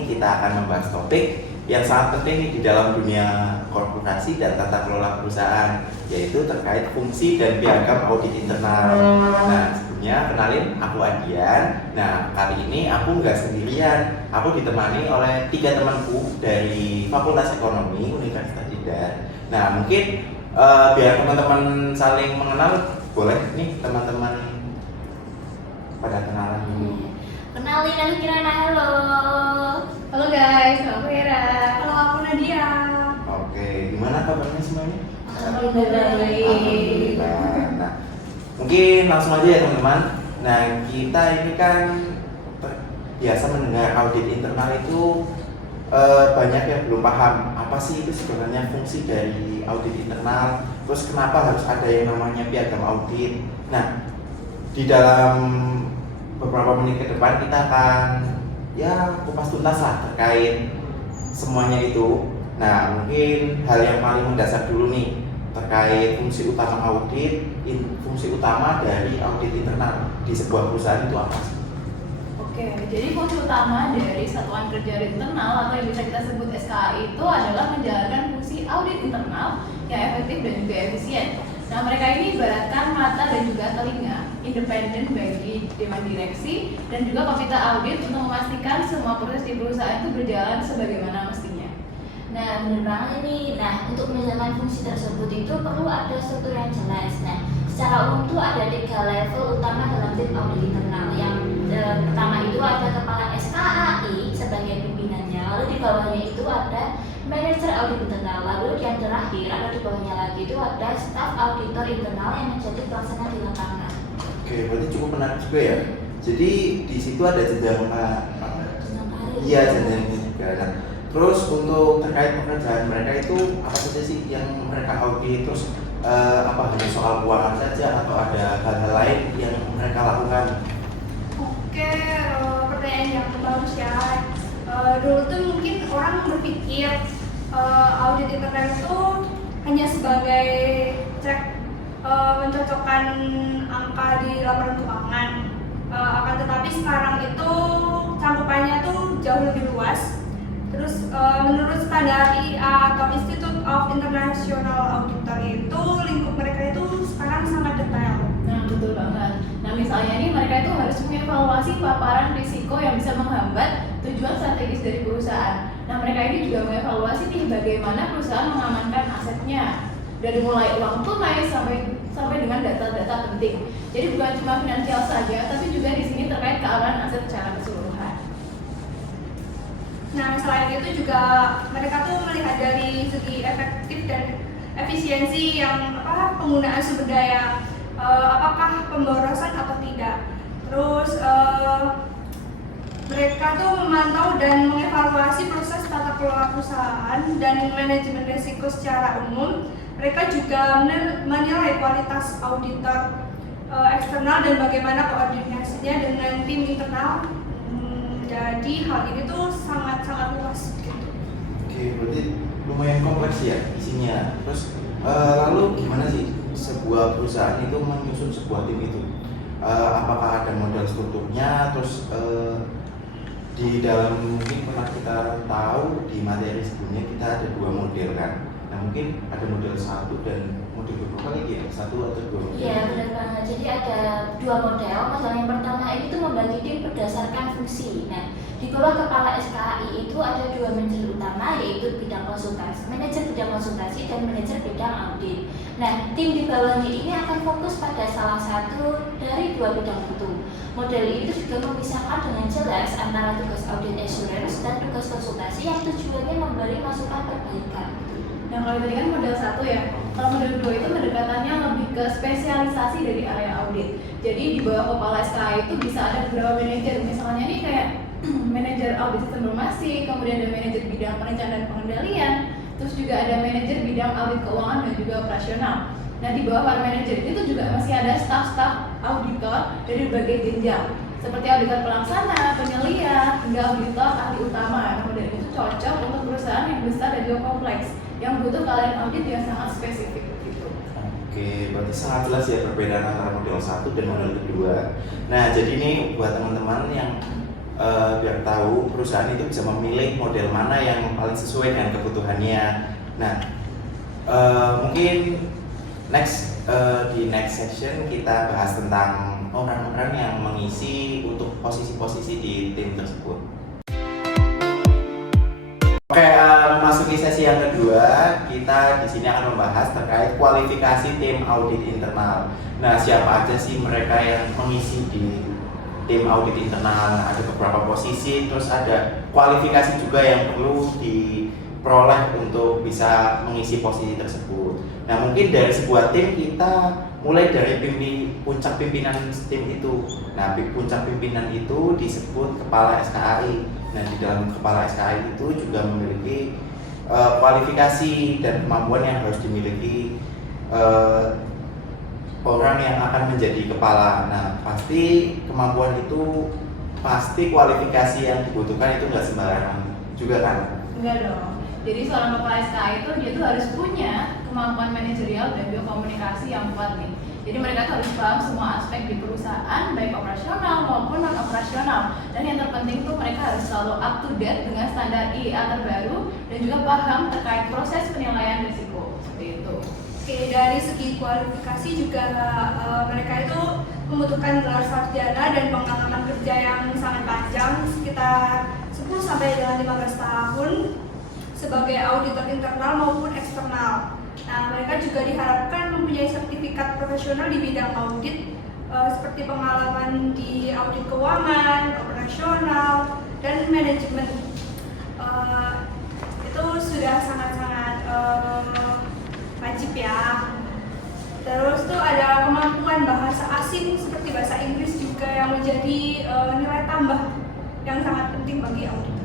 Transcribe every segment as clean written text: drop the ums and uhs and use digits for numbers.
ini kita akan membahas topik yang sangat penting di dalam dunia korporasi dan tata kelola perusahaan, yaitu terkait fungsi dan piagam audit internal. Nah, sebelumnya kenalin, aku Adian. Nah, kali ini aku nggak sendirian, aku ditemani oleh 3 temanku dari Fakultas Ekonomi Universitas Jeddah. Nah, mungkin biar teman-teman saling mengenal, boleh nih teman-teman pada kenalan dulu. Kenalin, aku Kirana, halo. Halo guys, aku Hera. Halo, aku Nadia. Oke, gimana kabarnya semuanya? Alhamdulillah. Nah, mungkin langsung aja ya teman-teman. Nah, kita ini kan biasa mendengar audit internal itu banyak yang belum paham apa sih itu sebenarnya fungsi dari audit internal. Terus kenapa harus ada yang namanya piagam audit? Nah, di dalam beberapa menit ke depan kita akan ya kupas tuntas lah terkait semuanya itu. Nah, mungkin hal yang paling mendasar dulu nih terkait fungsi utama audit, fungsi utama dari audit internal di sebuah perusahaan itu apa sih? Oke, jadi fungsi utama dari satuan kerja internal atau yang bisa kita sebut SKAI itu adalah menjalankan fungsi audit internal yang efektif dan juga efisien. Nah, mereka ini ibaratkan mata dan juga telinga independen bagi dewan direksi dan juga komite audit untuk memastikan semua proses di perusahaan itu berjalan sebagaimana mestinya. Nah, benar banget ini. Nah, untuk menjalankan fungsi tersebut itu perlu ada struktur yang jelas. Nah, secara umum itu ada 3 level utama dalam tim audit internal. Yang pertama itu ada kepala SKAI sebagai pimpinannya, lalu di bawahnya itu ada manajer audit internal, lalu yang terakhir atau di bawahnya lagi itu ada staf auditor internal yang menjadi pelaksana di lapangan. Oke, berarti cukup menarik juga ya. Jadi di situ ada jenjang iya jenjangnya juga. Nah, terus untuk terkait pekerjaan mereka itu apa saja sih yang mereka audit? Terus apa hanya soal keuangan saja atau ada hal-hal lain yang mereka lakukan? Oke, pertanyaan yang bagus ya. Dulu tuh mungkin orang berpikir audit internal itu hanya sebagai cek mencocokkan angka di laporan keuangan. Akan tetapi sekarang itu cakupannya tuh jauh lebih luas. Terus menurut standar IA atau Institute of International Auditor itu lingkup mereka itu sekarang sangat detail. Nah, betul banget. Nah, misalnya nih mereka itu harus mengevaluasi paparan risiko yang bisa menghambat tujuan strategis dari perusahaan. Nah, mereka ini juga mengevaluasi nih bagaimana perusahaan mengamankan asetnya dari mulai uang tunai sampai dengan data-data penting. Jadi bukan cuma finansial saja, tapi juga di sini terkait keamanan aset secara keseluruhan. Nah, selain itu juga mereka tuh melihat dari segi efektif dan efisiensi yang penggunaan sumber daya, apakah pemborosan atau tidak. Terus mereka tuh memantau dan mengevaluasi proses tata kelola perusahaan dan manajemen risiko secara umum. Mereka juga menilai kualitas auditor eksternal dan bagaimana koordinasinya dengan tim internal. Jadi hal ini tuh sangat-sangat luas gitu. Oke, berarti lumayan kompleks ya isinya. Terus lalu gimana sih sebuah perusahaan itu menyusun sebuah tim itu? Apakah ada model strukturnya? Terus di dalam mungkin pernah kita tahu di materi sebelumnya kita ada 2 model kan? Nah, mungkin ada model 1 dan model berapa lagi ya? 1 atau 2 model? Iya, benar banget. Jadi ada 2 model. Model yang pertama ini tuh membagi tim berdasarkan fungsi. Nah, di bawah kepala SKAI itu ada 2 manajer utama, yaitu bidang konsultasi, manajer bidang konsultasi dan manajer bidang audit. Nah, tim di bawahnya ini akan fokus pada salah satu dari 2 bidang itu. Model itu juga memisahkan dengan jelas antara tugas audit assurance dan tugas konsultasi yang tujuannya memberi masukan perbaikan. Nah, kalau tadi kan model 1 ya, kalau model 2 itu pendekatannya lebih ke spesialisasi dari area audit. Jadi di bawah kepala SKA itu bisa ada beberapa manajer, misalnya nih kayak manajer audit sistem informasi, kemudian ada manajer bidang perencanaan dan pengendalian, terus juga ada manajer bidang audit keuangan dan juga operasional. Nah, di bawah para manajer itu juga masih ada staf-staf auditor dari berbagai jenjang, seperti auditor pelaksana, penyelia, hingga auditor ahli utama. Nah, model itu cocok untuk perusahaan yang besar dan juga kompleks, yang butuh kalian audit yang sangat spesifik gitu. Oke, berarti sangat jelas ya perbedaan antara model 1 dan model kedua. Nah, jadi ini buat teman-teman yang biar tahu perusahaan itu bisa memilih model mana yang paling sesuai dengan kebutuhannya. Nah, mungkin di next section kita bahas tentang orang-orang yang mengisi untuk posisi-posisi di tim tersebut. Oke, memasuki sesi yang kedua, kita di sini akan membahas terkait kualifikasi tim audit internal. Nah, siapa aja sih mereka yang mengisi di tim audit internal? Ada beberapa posisi, terus ada kualifikasi juga yang perlu diperoleh untuk bisa mengisi posisi tersebut. Nah, mungkin dari sebuah tim kita mulai dari puncak pimpinan tim itu. Nah, puncak pimpinan itu disebut kepala SKAI. Nah, di dalam kepala SKAI itu juga memiliki kualifikasi dan kemampuan yang harus dimiliki orang yang akan menjadi kepala. Nah, pasti kemampuan itu, pasti kualifikasi yang dibutuhkan itu nggak sembarangan juga kan? Enggak dong. Jadi seorang kepala SKA itu dia tuh harus punya kemampuan manajerial dan juga komunikasi yang kuat nih. Jadi mereka tuh harus paham semua aspek di perusahaan, baik operasional maupun non operasional. Dan yang terpenting tuh mereka harus selalu up to date dengan standar IIA terbaru dan juga paham terkait proses penilaian risiko. Seperti itu. Oke, dari segi kualifikasi juga mereka itu membutuhkan gelar sarjana dan pengalaman kerja yang sangat panjang, sekitar 10 sampai dengan 15 tahun sebagai auditor internal maupun eksternal. Nah, mereka juga diharapkan mempunyai sertifikat profesional di bidang audit seperti pengalaman di audit keuangan, operasional, dan manajemen. Itu sudah sangat-sangat wajib ya. Terus tuh ada kemampuan bahasa asing seperti bahasa Inggris juga yang menjadi nilai tambah yang sangat penting bagi auditor.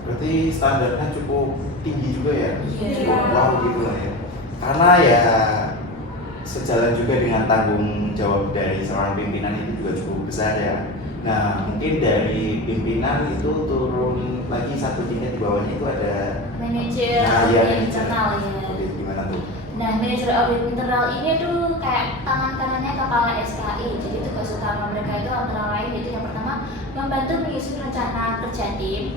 Berarti standarnya cukup tinggi juga ya? Iya. Cukup wow gitu lah ya. Karena ya sejalan juga dengan tanggung jawab dari seorang pimpinan itu juga cukup besar ya. Nah, mungkin dari pimpinan itu turun lagi satu tingkat di bawahnya itu ada Manajer audit internal ya. Audit gimana tuh? Nah, manajer audit internal ini tuh kayak tangan kanannya kepala SKI. Jadi tugas utama mereka itu antara lain yaitu yang pertama membantu menyusun rencana kerja tim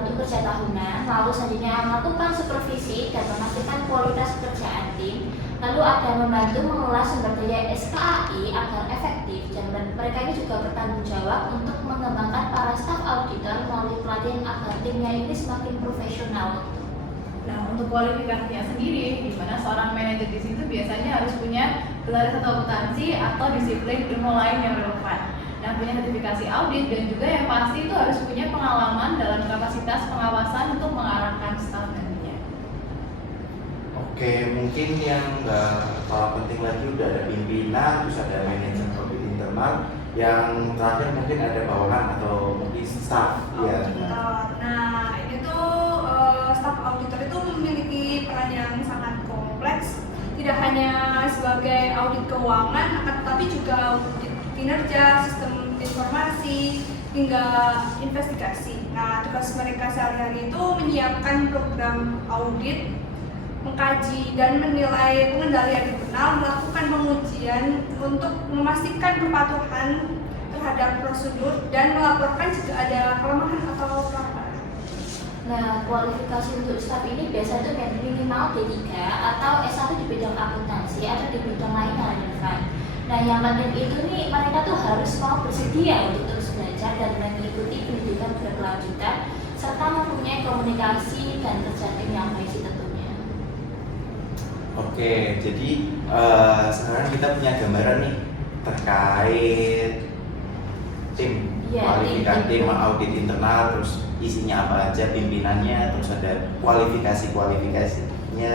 untuk kerja tahunan, lalu selanjutnya melakukan supervisi dan memastikan kualitas pekerjaan tim. Lalu ada membantu mengelola sumber daya SKAI agar efektif, dan mereka ini juga bertanggung jawab untuk mengembangkan para staf auditor melalui pelatihan agar timnya ini semakin profesional. Nah, untuk kualifikasinya sendiri, di mana seorang manajer di situ biasanya harus punya gelar atau akuntansi atau disiplin ilmu lain yang relevan. Nah, punya sertifikasi audit dan juga yang pasti itu harus punya pengalaman dalam kapasitas pengawasan untuk mengarahkan staf nantinya. Oke, mungkin yang nggak terlalu penting lagi udah ada pimpinan, terus ada manajer audit internal, yang terakhir mungkin ada bawahan atau mungkin staff ya. Nah, ini tuh staf auditor itu memiliki peran yang sangat kompleks, tidak hanya sebagai audit keuangan, akan tetapi juga audit kinerja, sistem informasi, hingga investigasi. Nah, tugas mereka sehari-hari itu menyiapkan program audit, mengkaji dan menilai pengendalian internal, melakukan pengujian untuk memastikan kepatuhan terhadap prosedur, dan melaporkan jika ada kelemahan atau pelanggaran. Nah, kualifikasi untuk staf ini biasanya itu minimal D3 atau S1 di bidang akuntansi atau di bidang lain yang relevan. Nah, yang penting itu nih, mereka tuh harus mau bersedia untuk terus belajar dan mengikuti pendidikan berkelanjutan serta mempunyai komunikasi dan kerja tim yang baik tentunya. Oke, jadi sekarang kita punya gambaran nih terkait tim, Ya, kualifikasi tim. tim audit internal, terus isinya apa aja, pimpinannya, terus ada kualifikasinya.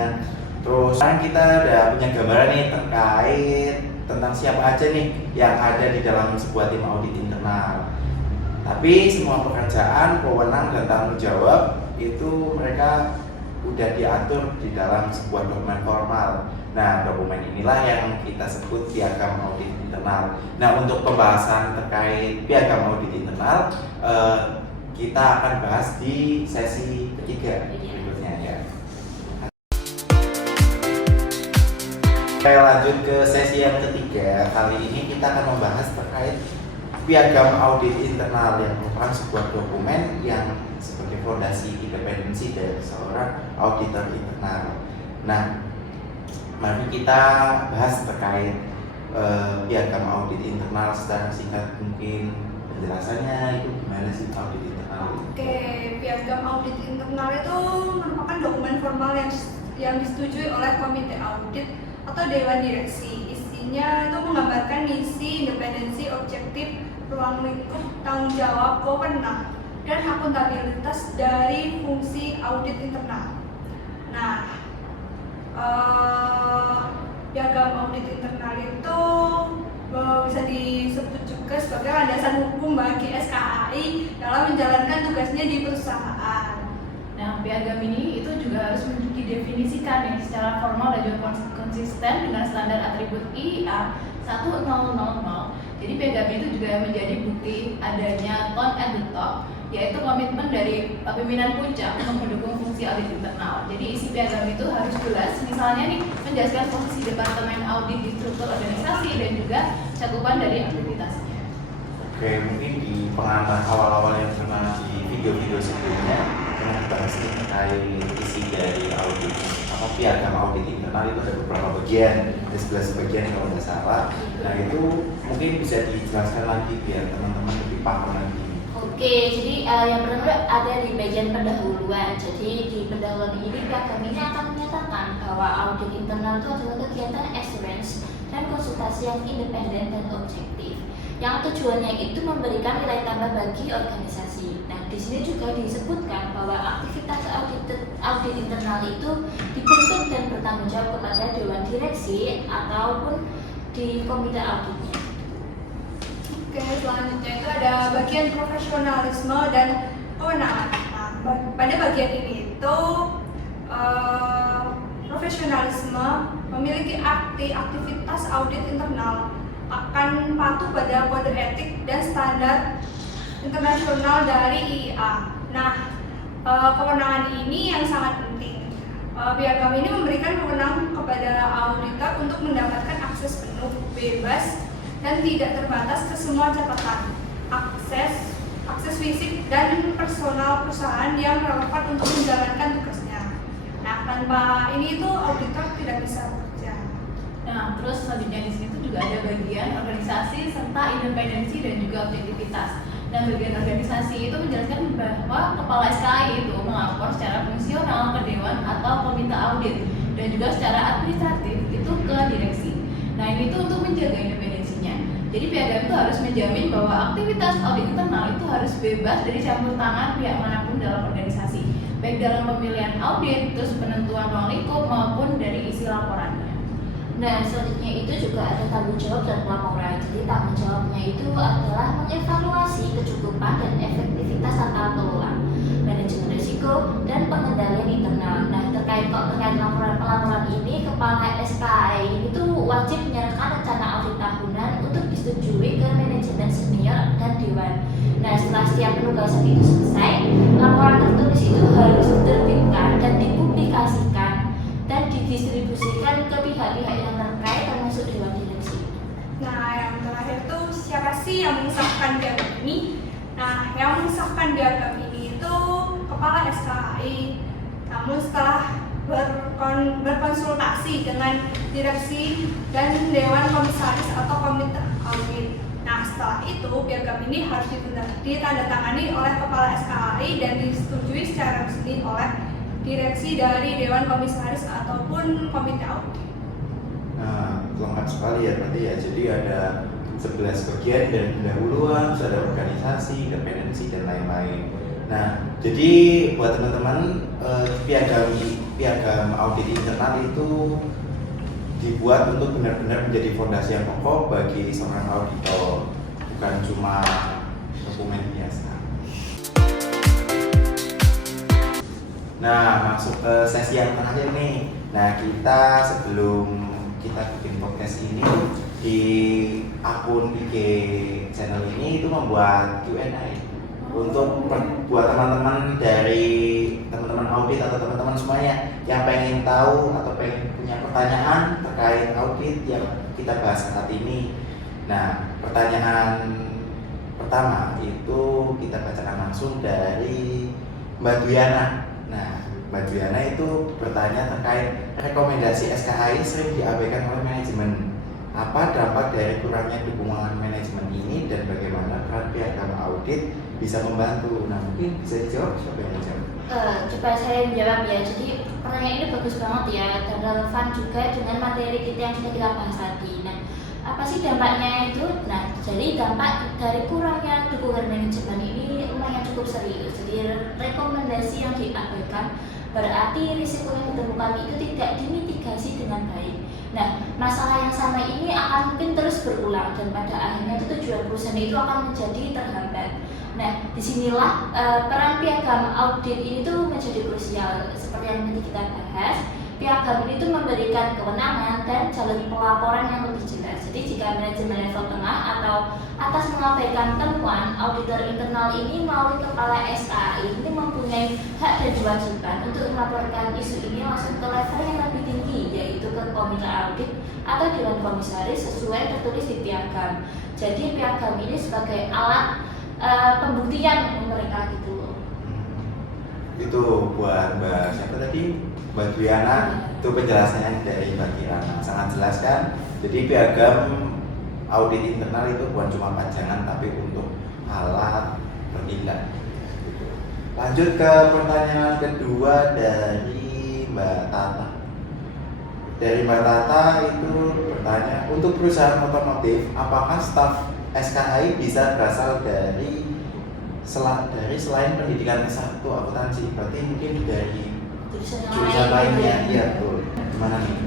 Terus sekarang kita udah punya gambaran nih terkait tentang siapa aja nih yang ada di dalam sebuah tim audit internal. Tapi semua pekerjaan, wewenang dan tanggung jawab itu mereka udah diatur di dalam sebuah dokumen formal. Nah, dokumen inilah yang kita sebut piagam audit internal. Nah, untuk pembahasan terkait piagam audit internal kita akan bahas di sesi ketiga berikutnya ya. Oke, lanjut ke sesi yang ketiga. Kali ini kita akan membahas terkait piagam audit internal yang merupakan sebuah dokumen yang sebagai fondasi independensi dari seorang auditor internal. Nah, mari kita bahas terkait piagam audit internal secara singkat mungkin. Penjelasannya itu gimana sih audit internal? Oke, piagam audit internal itu merupakan dokumen formal yang disetujui oleh komite audit atau dewan direksi. Isinya itu menggambarkan misi, independensi, objektif, ruang lingkup, tanggung jawab, wewenang, dan akuntabilitas dari fungsi audit internal. Nah, piagam audit internal itu bisa disebut juga sebagai landasan hukum bagi SKAI dalam menjalankan tugasnya di perusahaan. Nah, piagam ini itu juga harus didefinisikan nih secara formal dan juga konsisten dengan standar atribut IIA 1000. Jadi piagam itu juga menjadi bukti adanya tone at the top, yaitu komitmen dari pimpinan puncak untuk mendukung fungsi audit internal. Jadi isi piagam itu harus jelas, misalnya nih menjelaskan posisi departemen audit di struktur organisasi dan juga cakupan dari aktivitasnya. Oke, mungkin di pengalaman awal-awal yang pernah di video-video sebelumnya pernah dibahas terkait isi dari audit piagam audit internal itu ada beberapa bagian, ada 11 bagian kalau tidak salah. Nah itu mungkin bisa dijelaskan lagi biar teman-teman lebih paham lagi. Oke, jadi yang pertama ada di bagian pendahuluan. Jadi di pendahuluan ini piagam ini akan menyatakan bahwa audit internal itu adalah kegiatan assurance dan konsultasi yang independen dan objektif, yang tujuannya itu memberikan nilai tambah bagi organisasi. Nah, di sini juga disebutkan bahwa aktivitas audit internal itu dibentuk dan bertanggung jawab kepada dewan direksi ataupun di komite auditnya. Oke, selanjutnya itu ada bagian profesionalisme dan kewenangan. Nah, pada bagian ini itu profesionalisme memiliki aktivitas audit internal akan patuh pada kode etik dan standar internasional dari IIA. Nah, kewenangan ini yang sangat penting. Piagam ini memberikan kewenangan kepada auditor untuk mendapatkan akses penuh, bebas, dan tidak terbatas ke semua catatan, akses fisik dan personal perusahaan yang relevan untuk menjalankan tugasnya. Nah, tanpa ini itu auditor tidak bisa bekerja. Nah, terus selanjutnya di sini tuh juga ada bagian organisasi serta independensi dan juga objektivitas. Dan bagian organisasi itu menjelaskan bahwa kepala SKAI itu melapor secara fungsional ke dewan atau komite audit dan juga secara administratif itu ke direksi. Nah, ini tuh untuk menjaga independensinya. Jadi piagam itu harus menjamin bahwa aktivitas audit internal itu harus bebas dari campur tangan pihak manapun dalam organisasi, baik dalam pemilihan audit, terus penentuan ruang lingkup maupun dari isi laporannya. Nah, selanjutnya itu juga ada tanggung jawab dan laporan. Jadi tanggung jawabnya itu adalah mengevaluasi kecukupan dan efektivitas tata kelola, manajemen risiko, dan pengendalian internal. Nah, terkait pelaporan ini, kepala SKAI itu wajib menyerahkan rencana audit tahunan untuk disetujui ke manajemen senior dan dewan. Nah, setelah setiap penugasan itu selesai, laporan tertulis itu harus diterbitkan dan dipublikasikan dan didistribusikan ke pihak-pihak yang terkait termasuk dewan direksi. Nah, yang terakhir itu siapa sih yang mengesahkan piagam ini? Nah, yang mengesahkan piagam ini itu kepala SKAI. Namun setelah berkonsultasi dengan direksi dan dewan komisaris atau komite audit. Nah, setelah itu piagam ini harus ditandatangani oleh kepala SKAI dan disetujui secara resmi oleh direksi dari dewan komisaris ataupun komite audit. Nah, lengkap sekali ya berarti ya. Jadi ada 11 bagian dan pendahuluan, terus ada organisasi, independensi dan lain-lain. Nah, jadi buat teman-teman piagam audit internal itu dibuat untuk benar-benar menjadi fondasi yang kokoh bagi seorang auditor, bukan cuma dokumen biasa. Nah, masuk ke sesi yang terakhir nih. Nah, kita sebelum kita bikin podcast ini di akun IG channel ini itu membuat Q&A untuk buat teman-teman dari teman-teman audit atau teman-teman semuanya yang pengen tahu atau pengen punya pertanyaan terkait audit yang kita bahas saat ini. Nah, pertanyaan pertama itu kita bacakan langsung dari Mbak Duyana. Nah, Mbak Duyana itu bertanya terkait rekomendasi SKAI sering diabaikan oleh manajemen. Apa dampak dari kurangnya dukungan manajemen ini dan bagaimana peran piagam audit bisa membantu? Nah, mungkin bisa dijawab, siapa yang menjawab? Coba saya menjawab ya. Jadi pertanyaan ini bagus banget ya dan relevan juga dengan materi kita yang sudah kita bahas tadi. Nah, apa sih dampaknya itu? Nah, jadi dampak dari kurangnya dukungan manajemen ini lumayan cukup serius. Jadi rekomendasi yang diabaikan berarti risiko yang ditemukan itu tidak dimitigasi dengan baik. Nah, masalah yang sama ini akan mungkin terus berulang dan pada akhirnya itu tujuan perusahaan itu akan menjadi terhambat. Nah, disinilah peran piagam audit ini tuh menjadi krusial. Seperti yang tadi kita bahas, piagam ini tuh memberikan kewenangan dan jalur pelaporan yang lebih jelas. Jadi jika manajemen level tengah atau atas mengabaikan temuan, auditor internal ini melalui kepala SKAI ini mempunyai hak dan kewajiban untuk melaporkan isu ini langsung ke level yang lebih tinggi, yaitu ke komite audit atau dewan komisaris sesuai tertulis di piagam. Jadi piagam ini sebagai alat pembuktian mereka gitu loh. Itu buat Mbak siapa tadi? Mbak Duyana. Itu penjelasannya dari Mbak Kirana, sangat jelas kan? Jadi piagam audit internal itu bukan cuma pajangan tapi untuk alat bertindak. Gitu. Lanjut ke pertanyaan kedua dari Mbak Tata. Dari Mbak Tata itu bertanya, untuk perusahaan otomotif, apakah staf SKAI bisa berasal dari selain pendidikan S1 akuntansi? Berarti mungkin dari jurusan lainnya. Iya, betul. Gimana nih?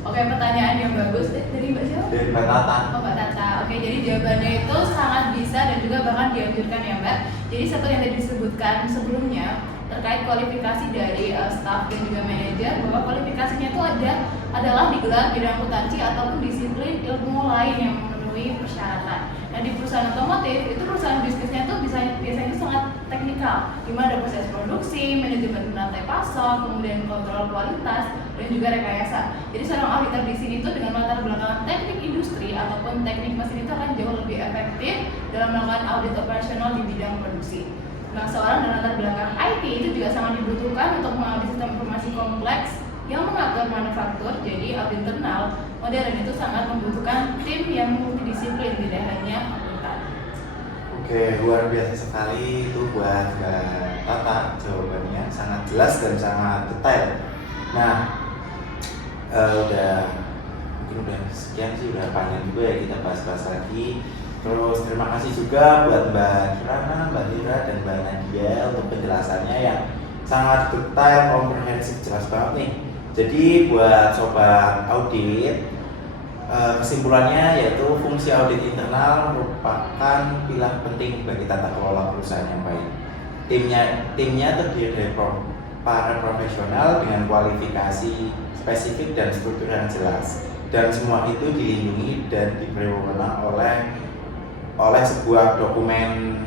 Oke, pertanyaan yang bagus dari Mbak siapa? Dari Mbak Tata. Oh, Mbak Tata. Oke, jadi jawabannya itu sangat bisa dan juga bahkan dianjurkan ya Mbak. Jadi seperti yang tadi disebutkan sebelumnya terkait kualifikasi dari staf dan juga manajer, bahwa kualifikasinya itu adalah digelar bidang akuntansi ataupun disiplin ilmu lain yang memenuhi persyaratan. Nah, di perusahaan otomotif itu perusahaan bisnisnya itu biasanya sangat teknikal, di mana ada proses produksi, manajemen rantai pasok, kemudian kontrol kualitas dan juga rekayasa. Jadi seorang auditor di sini itu dengan latar belakang teknik industri ataupun teknik mesin itu akan jauh lebih efektif dalam melakukan audit operasional di bidang produksi. Nah, seorang dengan latar belakang IT itu juga sangat dibutuhkan untuk mengaudit sistem informasi kompleks yang mengatur manufaktur. Jadi audit internal modern itu sangat membutuhkan tim yang multidisiplin, tidak hanya akuntan. Oke, luar biasa sekali itu buat Mbak Tata, jawabannya sangat jelas dan sangat detail. Nah, mungkin udah sekian sih, udah panjang juga ya kita bahas-bahas lagi. Terus terima kasih juga buat Mbak Kirana, Mbak Hira, dan Mbak Nadia untuk penjelasannya yang sangat detail, komprehensif, jelas banget nih. Jadi buat sobat audit, kesimpulannya yaitu fungsi audit internal merupakan pilar penting bagi tata kelola perusahaan yang baik. Timnya terdiri dari para profesional dengan kualifikasi spesifik dan struktur yang jelas, dan semua itu dilindungi dan diberi wewenang oleh sebuah dokumen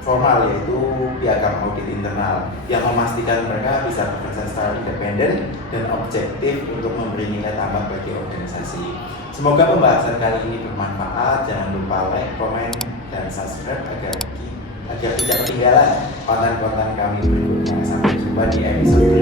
formal, yaitu piagam audit internal yang memastikan mereka bisa bekerja secara independen dan objektif untuk memberi nilai tambah bagi organisasi. Semoga pembahasan kali ini bermanfaat. Jangan lupa like, komen, dan subscribe agar tidak ketinggalan konten-konten kami berikutnya. Sampai jumpa di episode